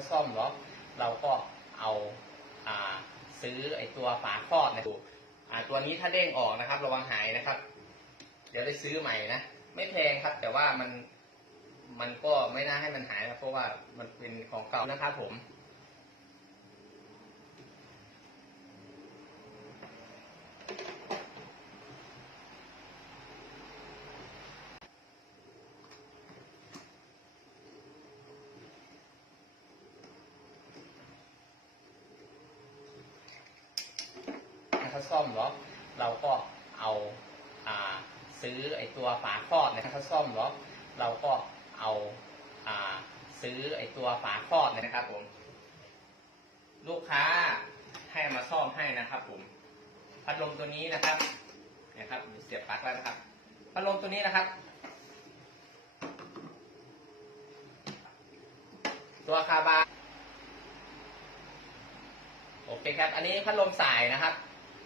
าซ่อมล็อกเราก็เอาอ่าซื้อไอตัวฝาครอบนะดูอ่าตัวนี้ถ้าเด้งออกนะครับ ระวังหายนะครับ เดี๋ยวได้ซื้อใหม่นะไม่แพงครับ แต่ว่ามันมันก็ไม่น่าให้มันหายนะเพราะว่ามันเป็นของเก่านะครับผมาซ่อมล็อก เราก็เอาอาซื้อไอตัวฝาครอบเนยถ้าซ่อมล็อก เราก็เอาอาซื้อไอตัวฝาครอบเนยนะครับผมลูกค้าให้มาซ่อมให้นะครับผมพัดลมตัวนี้นะครับนะครับเสียบปลั๊กแล้วนะครับพัดลมตัวนี้นะครับ ตัวคาบาโอเคครับ อันนี้พัดลมสายนะครับ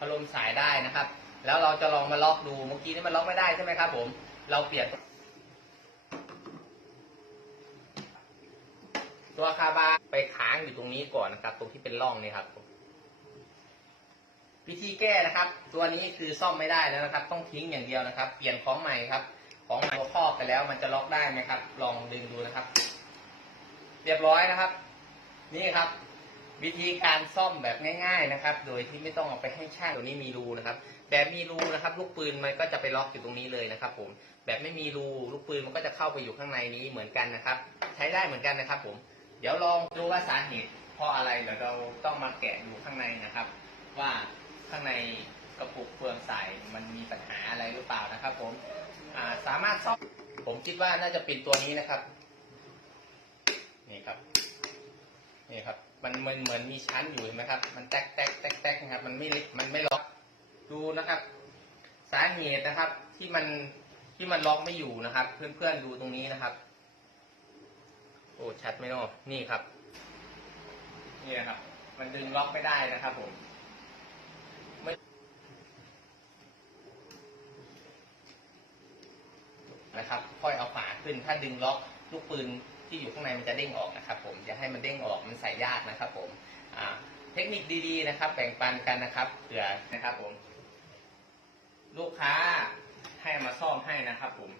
พัดลมสายได้นะครับ แล้วเราจะลองมาล็อกดูเมื่อกี้นี่มันล็อกไม่ได้ใช่ไหมครับผมเราเปลี่ยนตัวคาบาไปค้างอยู่ตรงนี้ก่อนนะครับ ตรงที่เป็นร่องนี่ครับวิธีแก้นะครับ ตัวนี้คือซ่อมไม่ได้แล้วนะครับ ต้องทิ้งอย่างเดียวนะครับ เปลี่ยนของใหม่ครับ ของใหม่ครอบไปแล้ว มันจะล็อกได้ไหมครับ ลองดึงดูนะครับ เรียบร้อยนะครับ นี่ครับ วิธีการซ่อมแบบง่ายๆนะครับ โดยที่ไม่ต้องเอาไปให้ช่างตัวนี้มีรูนะครับ แบบมีรูนะครับ ลูกปืนมันก็จะไปล็อกอยู่ตรงนี้เลยนะครับ ผม แบบไม่มีรูลูกปืนมันก็จะเข้าไปอยู่ข้างในนี้เหมือนกันนะครับ ใช้ได้เหมือนกันนะครับ ผม เดี๋ยวลองดูว่าสาเหตุเพราะอะไรเดี๋ยวเราต้องมาแกะดูข้างในนะครับ ว่าข้างในกระปุกเฟืองใสมันมีปัญหาอะไรหรือเปล่านะครับ ผมาสามารถซ่อมผมคิดว่าน่าจะเป็นตัวนี้นะครับ นี่ครับ นี่ครับ มันมันเหมือนมีชั้นอยู่เห็นไหมครับ มันแตกแตกแตกแตกนะครับ มันไม่ลิมันไม่ล็อก ดูนะครับ สาเหตุนะครับ ที่มันที่มันล็อกไม่อยู่นะครับ เพื่อนๆดูตรงนี้นะครับ โอ้ชัดไหมเนาะนี่ครับ นี่นะครับ มันดึงล็อกไม่ได้นะครับผมไม่นะครับ ค่อยเอาฝาขึ้น ถ้าดึงล็อกลูกปืน ที่อยู่ข้างในมันจะเด้งออกนะครับ ผมอย่าให้มันเด้งออกมันใส่ยากนะครับ ผมเทคนิคดีๆนะครับ แบ่งปันกันนะครับเผื่อนะครับ ผม ลูกค้าให้มาซ่อมให้นะครับ ผม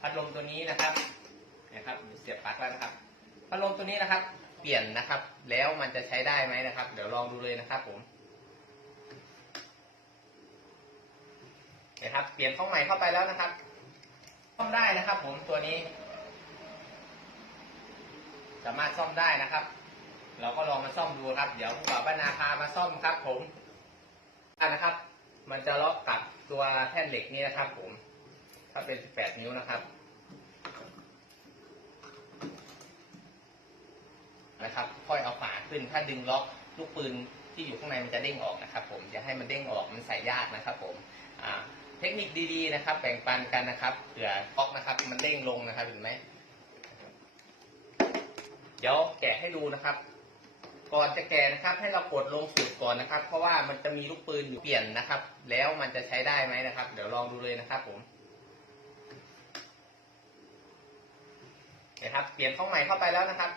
พัดลมตัวนี้นะครับนะครับเสียบปลั๊กแล้วนะครับ พัดลมตัวนี้นะครับ เปลี่ยนนะครับ แล้วมันจะใช้ได้ไหมนะครับ เดี๋ยวลองดูเลยนะครับ ผมนะครับ เปลี่ยนของใหม่เข้าไปแล้วนะครับซ่อมได้นะครับ ผมตัวนี้ สามารถซ่อมได้นะครับ เราก็ลองมาซ่อมดูครับ เดี๋ยวผู้บ่าวบ้านนาพามาซ่อมครับผมนะครับ มันจะล็อกกับตัวแท่นเหล็กนี้นะครับ ผม ถ้าเป็น 18 นิ้วนะครับนะครับ ค่อยเอาฝาขึ้น ถ้าดึงล็อกลูกปืนที่อยู่ข้างในมันจะเด้งออกนะครับ ผมอย่าให้มันเด้งออกมันใส่ยากนะครับ ผมเทคนิคดีๆนะครับ แบ่งปันกันนะครับเผื่อล็อกนะครับ มันเด้งลงนะครับเห็นไหม เดี๋ยวแกะให้ดูนะครับ ก่อนจะแกะนะครับ ให้เรากดลงสุดก่อนนะครับ เพราะว่ามันจะมีลูกปืนอยู่เปลี่ยนนะครับ แล้วมันจะใช้ได้ไหมนะครับ เดี๋ยวลองดูเลยนะครับ ผมนะครับ เปลี่ยนของใหม่เข้าไปแล้วนะครับ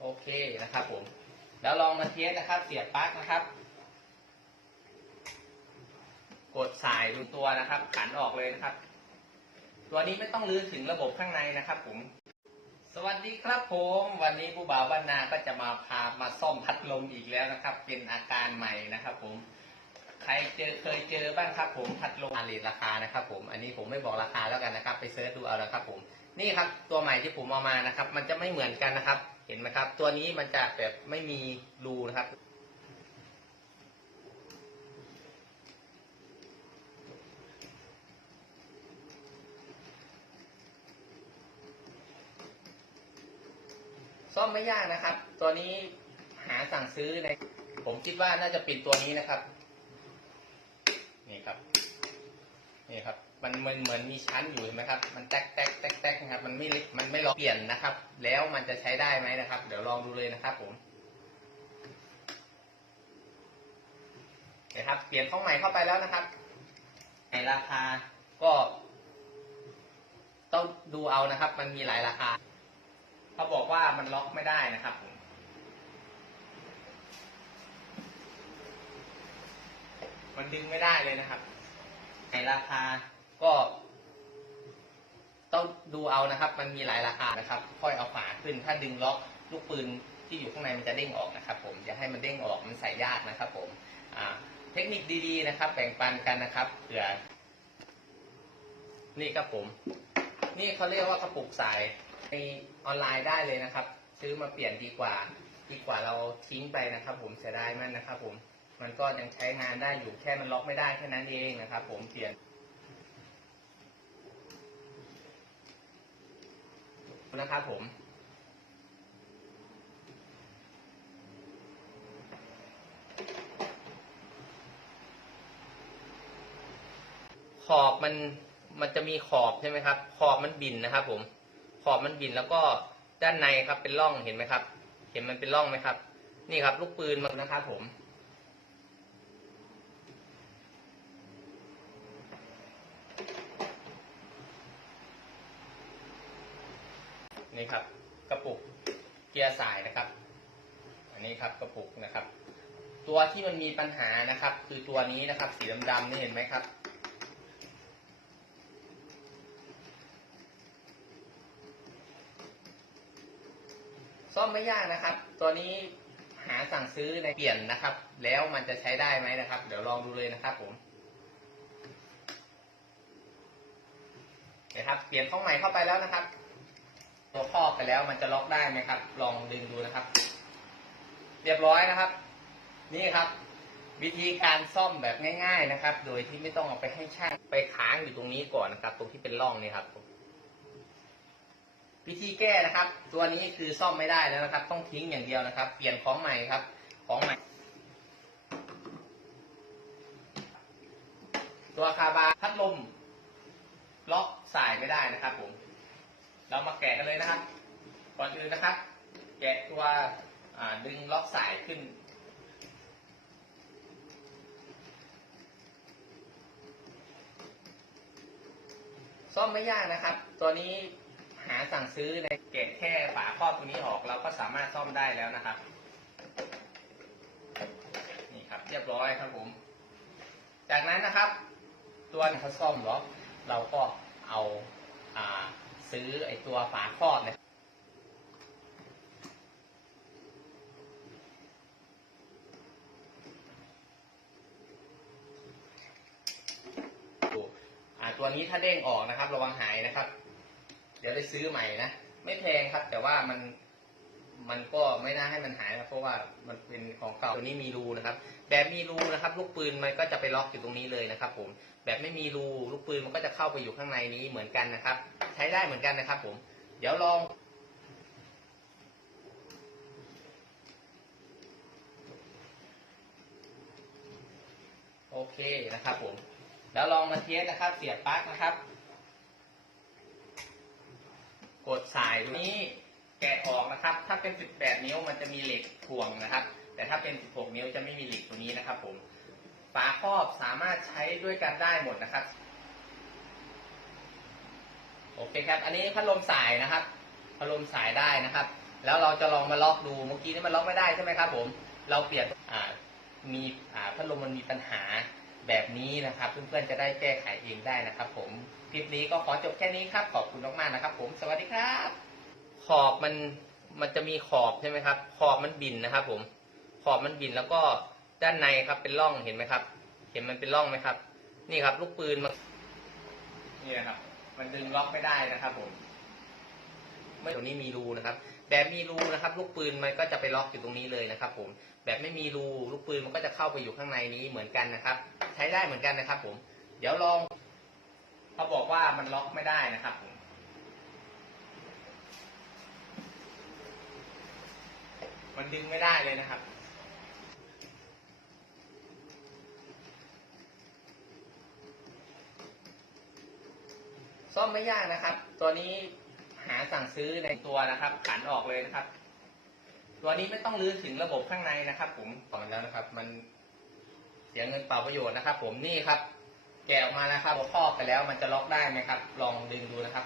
โอเคนะครับ ผม แล้วลองมาเทสนะครับ เสียบปลั๊กนะครับ กดสายดูตัวนะครับ ขันออกเลยนะครับ ตัวนี้ไม่ต้องลื้อถึงระบบข้างในนะครับผม สวัสดีครับผม วันนี้ผู้บ่าวบ้านนาก็จะมาพามาซ่อมพัดลมอีกแล้วนะครับ เป็นอาการใหม่นะครับ ผม ใครเจอเคยเจอบ้างครับผมพัดลมอารีราคานะครับ ผม อันนี้ผมไม่บอกราคาแล้วกันนะครับ ไปเสิร์ชดูเอานะครับ ผม นี่ครับตัวใหม่ที่ผมเอามานะครับ มันจะไม่เหมือนกันนะครับ เห็นไหมครับ ตัวนี้มันจะแบบไม่มีรูนะครับ ซ่อมไม่ยากนะครับ ตัวนี้หาสั่งซื้อใน ผมคิดว่าน่าจะเป็นตัวนี้นะครับ นี่ครับ นี่ครับ มันมันเหมือนมีชั้นอยู่เห็นไหมครับ มันแตกแตกแตกแตกนะครับ มันไม่เล็กมันไม่ล็อกเปลี่ยนนะครับ แล้วมันจะใช้ได้ไหมนะครับ เดี๋ยวลองดูเลยนะครับ ผมนะครับ เปลี่ยนของใหม่เข้าไปแล้วนะครับ ในราคาก็ ต้องดูเอานะครับ มันมีหลายราคา เขาบอกว่ามันล็อกไม่ได้นะครับผมมันดึงไม่ได้เลยนะครับในราคาก็ต้องดูเอานะครับ มันมีหลายราคานะครับ ค่อยเอาฝาขึ้น ถ้าดึงล็อกลูกปืนที่อยู่ข้างในมันจะเด้งออกนะครับ ผมอย่าให้มันเด้งออกมันใส่ยากนะครับผมเทคนิคดีๆนะครับ แบ่งปันกันนะครับเผื่อนี่ครับผม นี่เขาเรียกว่ากระปุกสาย ในออนไลน์ได้เลยนะครับ ซื้อมาเปลี่ยนดีกว่า ดีกว่าเราทิ้งไปนะครับ ผมเสียดายมันนะครับ ผมมันก็ยังใช้งานได้อยู่แค่มันล็อกไม่ได้แค่นั้นเองนะครับ ผมเปลี่ยนนะครับผมขอบมันมันจะมีขอบใช่ไหมครับ ขอบมันบินนะครับผม ขอบมันบินแล้วก็ด้านในครับเป็นร่องเห็นไหมครับ เห็นมันเป็นร่องไหมครับ นี่ครับ ลูกปืนมันนะครับผม นี่ครับ กระปุกเกียร์สายนะครับ อันนี้ครับกระปุกนะครับ ตัวที่มันมีปัญหานะครับ คือตัวนี้นะครับ สีดำๆนี่เห็นไหมครับ ซ่อมไม่ยากนะครับ ตัวนี้หาสั่งซื้อในเปลี่ยนนะครับ แล้วมันจะใช้ได้ไหมนะครับ เดี๋ยวลองดูเลยนะครับผมนะครับ เปลี่ยนข้องใหม่เข้าไปแล้วนะครับ ตัวครอบไปแล้วมันจะล็อกได้ไหมครับ ลองดึงดูนะครับ เรียบร้อยนะครับ นี่ครับ วิธีการซ่อมแบบง่าย ๆนะครับ โดยที่ไม่ต้องเอาไปให้ช่างไปค้างอยู่ตรงนี้ก่อนนะครับ ตรงที่เป็นร่องนี่ครับ วิธีแก้นะครับ ตัวนี้คือซ่อมไม่ได้แล้วนะครับ ต้องทิ้งอย่างเดียวนะครับ เปลี่ยนของใหม่ครับ ของใหม่ ตัวคาบาพัดลมล็อกสายไม่ได้นะครับ ผม เรามาแกะกันเลยนะครับ ก่อนอื่นนะครับ แกะตัวดึงล็อกสายขึ้นซ่อมไม่ยากนะครับ ตัวนี้ หาสั่งซื้อในเก็บแค่ฝาครอบตัวนี้ออกเราก็สามารถซ่อมได้แล้วนะครับ นี่ครับเรียบร้อยครับผม จากนั้นนะครับ ตัวเขาซ่อมล็อกเราก็เอาอ่าซื้อไอตัวฝาครอบเนี่ยอ่าตัวนี้ถ้าเด้งออกนะครับ ระวังหายนะครับ เดี๋ยวได้ซื้อใหม่นะ ไม่แพงครับ แต่ว่ามันมันก็ไม่น่าให้มันหายนะเพราะว่ามันเป็นของเก่าตัวนี้มีรูนะครับ แบบมีรูนะครับ ลูกปืนมันก็จะไปล็อกอยู่ตรงนี้เลยนะครับ ผม แบบไม่มีรูลูกปืนมันก็จะเข้าไปอยู่ข้างในนี้เหมือนกันนะครับ ใช้ได้เหมือนกันนะครับ ผม เดี๋ยวลองโอเคนะครับผม แล้วลองมาเทสนะครับ เสียบปลั๊กนะครับ กดสายตรงนี้แกะออกนะครับ ถ้าเป็น 18 นิ้วมันจะมีเหล็กถ่วงนะครับ แต่ถ้าเป็น 16 นิ้วจะไม่มีเหล็กตัวนี้นะครับผม ฝาครอบสามารถใช้ด้วยกันได้หมดนะครับ โอเคครับ อันนี้พัดลมสายนะครับ พัดลมสายได้นะครับ แล้วเราจะลองมาล็อกดู เมื่อกี้นี่มันล็อกไม่ได้ใช่ไหมครับผม เราเปลี่ยนมีพัดลมมันมีปัญหาแบบนี้นะครับ เพื่อนๆจะได้แก้ไขเองได้นะครับผม คลิปนี้ก็ขอจบแค่นี้ครับ ขอบคุณมากๆนะครับ ผม สวัสดีครับ ขอบมันมันจะมีขอบใช่ไหมครับ ขอบมันบินนะครับ ผม ขอบมันบินแล้วก็ด้านในครับเป็นร่องเห็นไหมครับ เห็นมันเป็นร่องไหมครับ นี่ครับ ลูกปืนมันนี่นะครับ มันดึงล็อกไม่ได้นะครับ ผมไม่ตรงนี้มีรูนะครับ แบบมีรูนะครับ ลูกปืนมันก็จะไปล็อกอยู่ตรงนี้เลยนะครับ ผม แบบไม่มีรูลูกปืนมันก็จะเข้าไปอยู่ข้างในนี้เหมือนกันนะครับ ใช้ได้เหมือนกันนะครับ ผม เดี๋ยวลอง เขาบอกว่ามันล็อกไม่ได้นะครับผมมันดึงไม่ได้เลยนะครับ ซ่อมไม่ยากนะครับ ตัวนี้หาสั่งซื้อในตัวนะครับ ขันออกเลยนะครับ ตัวนี้ไม่ต้องรื้อถึงระบบข้างในนะครับ ผมต่อแล้วนะครับ มันเสียเงินเปล่าประโยชน์นะครับ ผมนี่ครับ แกะออกมาแล้วครับพอครอกไปแล้วมันจะล็อกได้ไหมครับ ลองดึงดูนะครับ